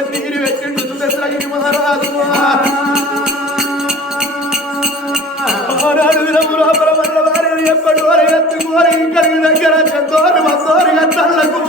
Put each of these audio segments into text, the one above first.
రాజు కన్నీరు పెట్టిండు సుదర్శగిరి మహారాజు. ఆనాడు దినము లోపల వారిని ఎప్పటి వరకు ఎత్తుకోరి ఇక్కడికి దగ్గర చెందోరి వస్తోరి గట్టలకు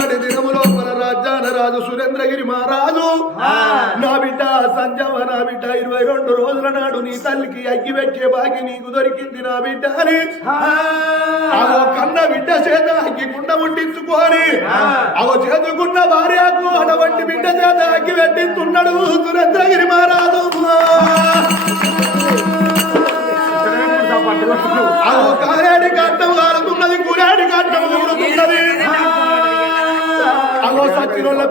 నాటి దినము లోపల రాజ్యాన రాజు సురేంద్రగిరి మహారాజు. నా బిడ్డ సంజవ నా బిడ్డ ఇరవై రెండు రోజుల నాడు నీ తల్లికి అగ్గి పెట్టే బాకి నీకు దొరికింది నా బిడ్డ అని. కన్న బిడ్డ చేత అగ్గి కుండ ముట్టించుకొని అగో చేతుకున్న భార్యకు అటువంటి బిడ్డ చేత అగ్గి పెట్టిస్తున్నాడు సురేంద్రగిరి మహారాజు. అగో కారేడి కట్టం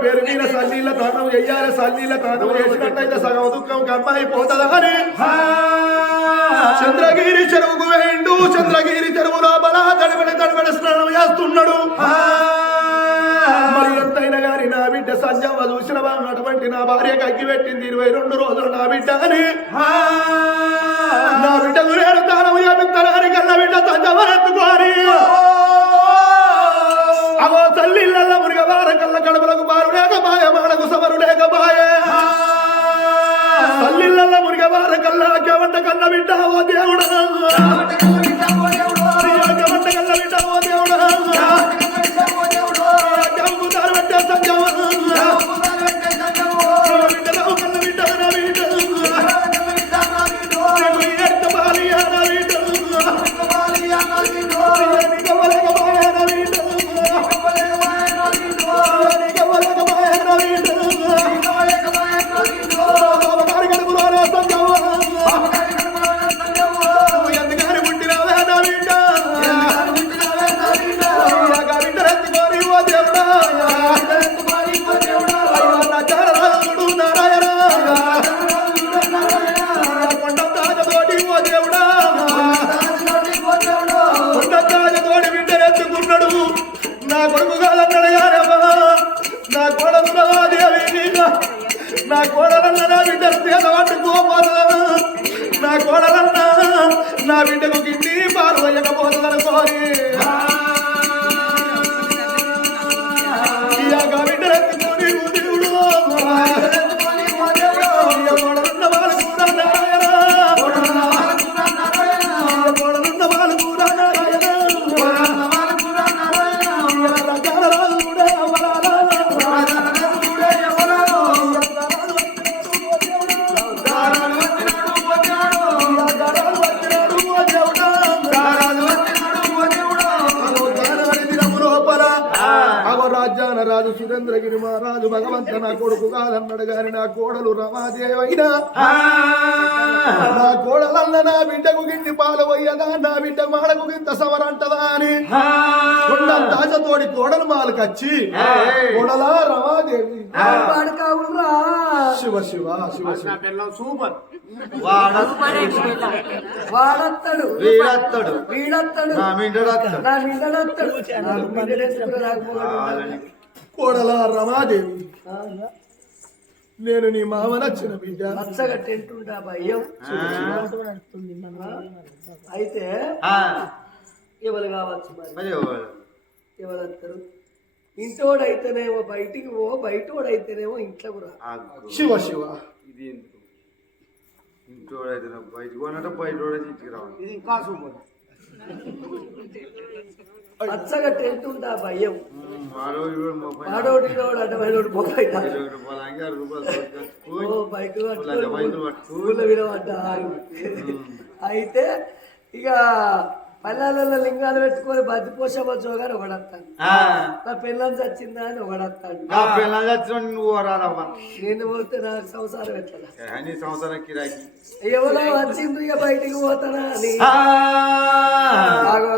పేరు మీద సల్లీల తానం చెయ్యాలి సల్లీల తానం చేసినట్టయితే సగం దుఃఖం కమ్మాయి పోతుందని చంద్రగిరి చెరువుకు వేయండు చంద్రగిరి చెరువు లోపల తడిపడి తడిపడి స్నానం చేస్తున్నాడు. మరి ఎంతైనా గాని నా బిడ్డ సంజవ్వ చూసిన వాళ్ళు అటువంటి నా భార్యకి అగ్గి పెట్టింది ఇరవై రెండు రోజులు నా బిడ్డ అని. నా బిడ్డ గురేడు తానం చేపిస్తానని నా బిడ్డకు గిడ్డి పాలు వేయకపోతుందని రాజ్యాన రాజు సురేంద్రగిరి మహారాజు భగవంత నా కొడుకు కాదన్నాడు గాని నా కోడలు రమాదేవైనా నా కోడలన్న నా బిడ్డకు గిన్ని పాలు పోయదా? నా బిడ్డ మాడకు గింత సవరంటదా అని. తాజతోడి కోడలు మాలకచ్చి కోడలా రమాదేవి. శివ శివ శివ శివ. సూపర్. వాడత్తడు. వీడత్తడు. వీడత్తడు. నా మిండడత్తడు. నా కోడలా రమాదేవి. నేను నీ మామ నచ్చిన బిడ్డ. పచ్చగా టెంట్ ఉంటా భయం అయితే ఎవరు కావచ్చు మరి? ఎవరు? ఇంటోడైతేనేమో బయటికి పో బయటోడైతేనేమో ఇంట్లో కూడా శివ శివ. ఇంటోడైతే నాకు బయటకు పోనంటే బయట ఇంటికి రావాలి. ఇది ఇంకా సూపర్. పచ్చగా టెంట్ ఉందా భయం. అయితే ఇక పల్లెలలో లింగాలు పెట్టుకొని బతి పోషవచ్చు కానీ ఒకడత్తాడు నా పిల్లని చచ్చిందా అని ఒకడత్తాడు. నా పిల్లలు చచ్చిన నువ్వు రాదమ్మా నేను పోతే నాకు సంసారం ఎట్లా? సంవత్సరం కిరాకి ఎవరో వచ్చింది బయటికి పోతానా అని.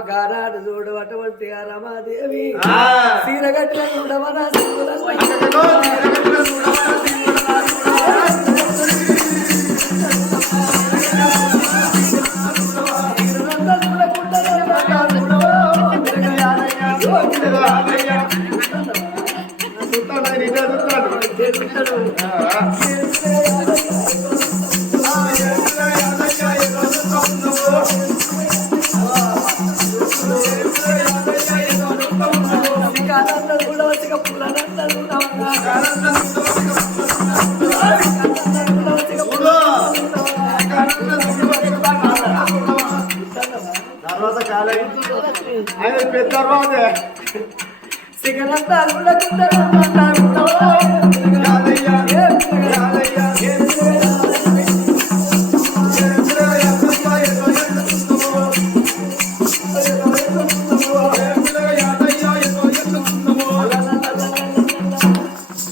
గానాడు చూడు అటువంటి రమాదేవి. సీరగట్ల చూడమనా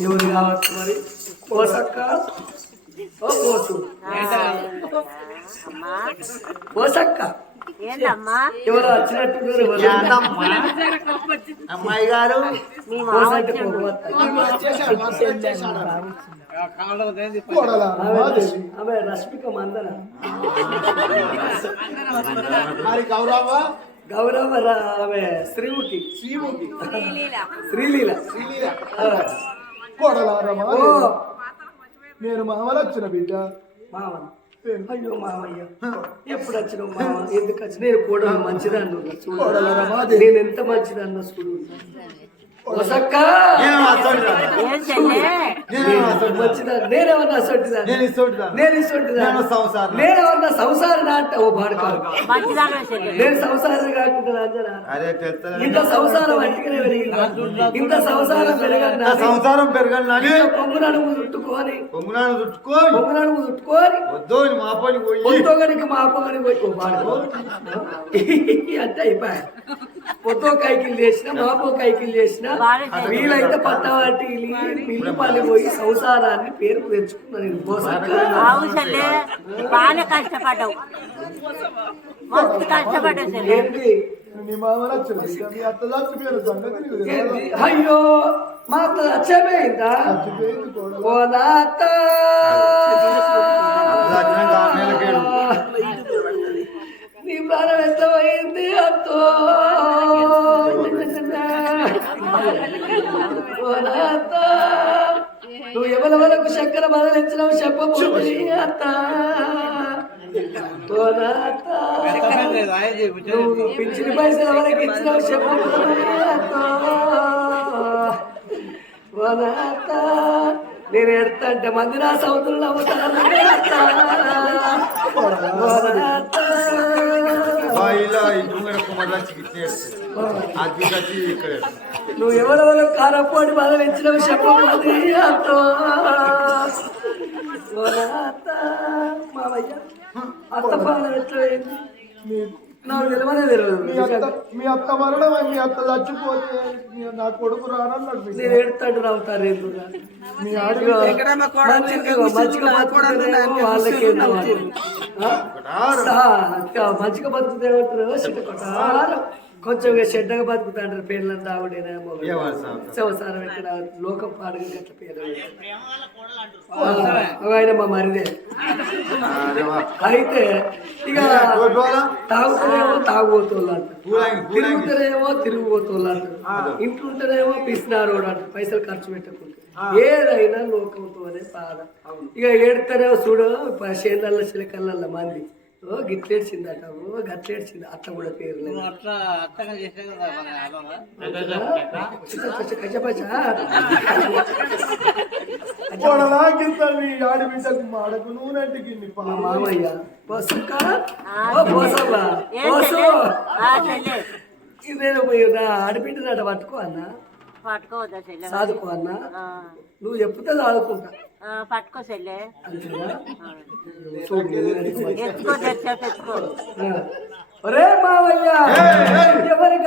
ఎవరు కావచ్చు మరి పోసక్క పోసు పోసక్క ఎవరు వచ్చినట్టున్నారు? అమ్మాయి గారు ఆమె రష్మిక మందన. గౌరవ? గౌరవ ఆమె శ్రీముఖి. శ్రీముఖి. శ్రీలీల. శ్రీలీల. ఆ. కోడలా రమా ఓ. నేను మామలు వచ్చిన బిడ్డ. మామ అయ్యో మామయ్య. ఎప్పుడు వచ్చినావు మామ? ఎందుకు వచ్చి నేను కూడా మంచిదాన్ని చూడు. నేను ఎంత మంచిదాన్న చూడు. నేనేమన్నా అసొంటిదాన్ని నేను. నేనేమన్నా సంసారం నాట ఓ బాడకాడు నేను సంసారం కాకుండా ఇంత సంసారం అంటికనే పెరిగింది? ఇంత సంసారం పెరగన్నా? నా సంసారం పెరగాలని పొంగు నడుము చుట్టుకొని పొంగునాడు చుట్టుకొని? పొంగు నడుము చుట్టుకొని వద్దు మా పని పోయి. మా పోయి ఓ బాడకో. అంటే అయిపోయా. పొద్దు కైకిలు చేసిన మాపో కైకిలు చేసిన వీలైతే పట్టవాటి మిల్లు పని పోయి సంసారాన్ని పేరు తెచ్చుకున్నాను బాగా కష్టపడ్డావు. ఏంటి? అయ్యో మా అత్త చచ్చిపోయింది? ఓ. నీ ప్రాణం ఎంత పోయింది అత్తో? నాత నువ్వు ఎవరి వరకు చక్కెర బదలించినావు చెప్పబోతుంది అత్త. ఓ నాత నువ్వు పింఛని పైసలు ఎవరికి ఇచ్చినావు చెప్పబోతుంది అత్త. ఓ నాత నేను ఎడతా అంటే మంది నా. అది వచ్చి ఇక్కడ. నువ్వు ఎవరెవరో కారపోడి బాధలు ఇచ్చినావు చెప్పబోతుంది అత్తో? నాకు తెలియనే తెలియదు మీ అత్త మీ అత్త మరణం మీ అత్త చచ్చిపోతే నా కొడుకు రానన్నాడు బిడ్డ. నేను ఏడుతాడు రావుతారు మీ మంచిగా కొంచెం ఇక చెడ్డగా బతుకుతాంటారు పేర్లంతా ఆవిడేనేమో. ఏమన్నా సార్? సంవత్సరం ఇక్కడ లోకం పాడుగా గట్ల పేరు. ఆయన మా మరిదే. అయితే ఇక? తాగుతారేమో తాగుబోతోళ్ళు తిరుగుతారేమో తిరుగుబోతోళ్ళు అంటారు ఇంట్లుంటేనేమో పిసినారోడు అంటారు పైసలు ఖర్చు పెట్టకుండా ఏదైనా లోకంతోనే బాధ. ఇక ఏడుతారేమో చూడు చేళ్ళల్లో చిలకల్ల మంది. ఓ గిట్లేడ్చిందట ఓ గట్లేడ్చింది అత్త కూడా పేరు లేదు. అట్లా అత్తగా చేసే ఆడబిడ్డకు మాడకు మామయ్య పోసక్క ఓ పోసవ్వ ఏం పోసు చెల్లె? ఆ చెల్లె. ఇదేదో పోయిందా ఆడబిడ్డదట పట్టుకో అన్న. పట్టుకోవద్దా చెల్లె. అన్న. నువ్వు చెప్తే చదువుకుంటా ఆ, పట్టుకో చెల్లె. ఎత్తుకో తెచ్చా తెచ్చుకో. ఒరే మావయ్య ఎవరి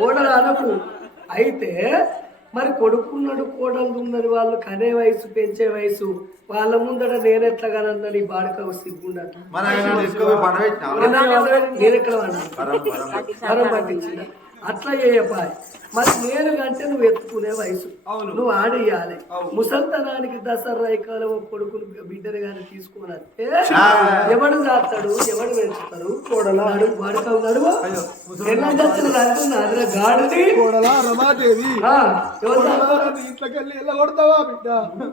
ఓడరా అనకు అయితే మరి కొడుకున్నాడు కోడలు ఉన్నది వాళ్ళు కనే వయసు పెంచే వయసు. వాళ్ళ ముందట నేను ఎట్లా కనన్నది బాడక పెట్టినా నేను ఎక్కడ పట్టించిన అట్లా చేయపాయ్ మరి నేను కంటే నువ్వు ఎత్తుకునే వయసు. నువ్వు ఆడియాలి ముసల్తనానికి దసరా రైకాలు కొడుకును బిడ్డను కానీ తీసుకొని వస్తే ఎవడు చేస్తాడు ఎవడు పెంచుతాడు? నడువు ఎన్న చచ్చిన అంటున్నా గాడిది? కోడలా రమాదేవి? కోడలా, నీ ఇంట్లోకెళ్ళి ఎలా కొడతావా బిడ్డ?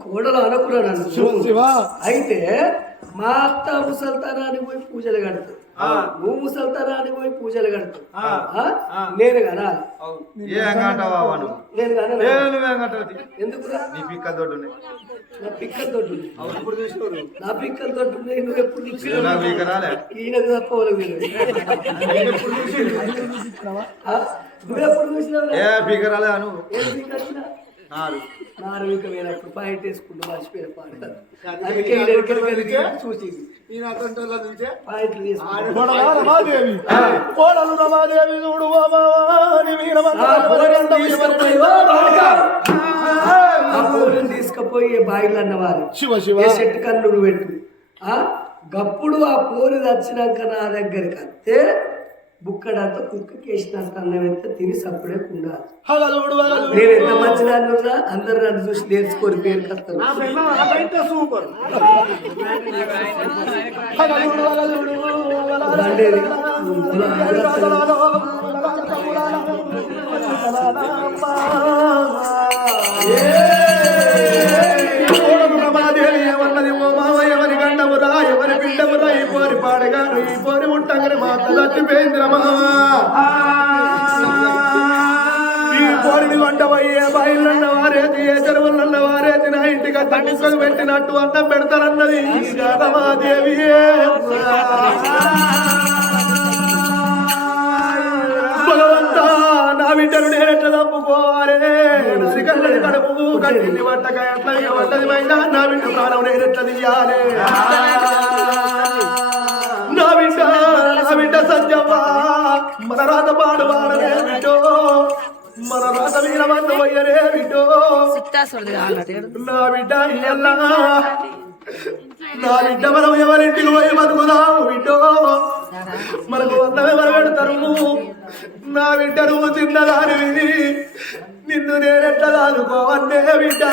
కోడలు అనుకున్నాడు శివా అయితే మా అత్త ముసల్తనానికి పోయి పూజలు కడతావు నువ్వు ముసల్తనానికి పోయి పూజలు కడతావు ఆ? నేను కదా. ఏ అంటావా నువ్వు నేను కదా ఎందుకురా నీ పిక్క తోడు నా పిక్కల తోటి నా పిక్కల. నువ్వు ఎప్పుడు ఇది నాకు నీకు పిక్క రాలే. ఈయనకు తప్ప వాళ్ళకి తెలియదు. ఆ? నువ్వెప్పుడు చూసినావు ఏ పిక్క రాలే నువ్వు ఏం? ఆరు. నారు ఇంకా వేనప్పుడు పాయింట్ వేసుకుంటూ మర్చిపోయిన అందుకే చూసింది. ఈయన చూసే పాయింట్లు తీసుకుపోయి బాయిలు అన్నవారు. శివ శివ. చెట్టు కన్నుడు పెట్టు. ఆ? గప్పుడు ఆ పూలు వచ్చినాక నా దగ్గరికి వస్తే బుక్కడంతా కుక్కకి వేసినంత అన్నం ఎంత తిని సప్పుడే ఉండాలి. నేను ఎంత మంచిదాన్నున్నా అందరు నన్ను చూసి నేర్చుకొని పేరు సూపర్. పోరి ఉంటగానే మా అత్త చచ్చిపోయింది ఈ పోరిని వంటవయ్యే బయలున్న వారేది ఏ చెరువులన్న వారేది నా ఇంటికి తండ్రి పెట్టినట్టు అన్నం పెడతారన్నది రమాదేవి భగవంతా నా బిడ్డను నేనెట్లా తప్పుకోవాలి? నరికల్లది కడుపు కట్టింది వంటకాయ ఎట్లా వంటది మైనా నా బిడ్డ ప్రాణం నేనెట్లా తీయాలి? మన రాత పాడు బిడ్డో మన రాత వీరమందు పోయరే బిడ్డో నా బిడ్డ ఇయ్యల్లా నా బిడ్డ మనం ఎవరింటికి పోయి బతుకుదాము బిడ్డో మనకు వందమే ఎవరు పెడతారు నా బిడ్డ నువ్వు చిన్నదానివి నిన్ను నేనెట్లా దాదుకోవన్నే బిడ్డ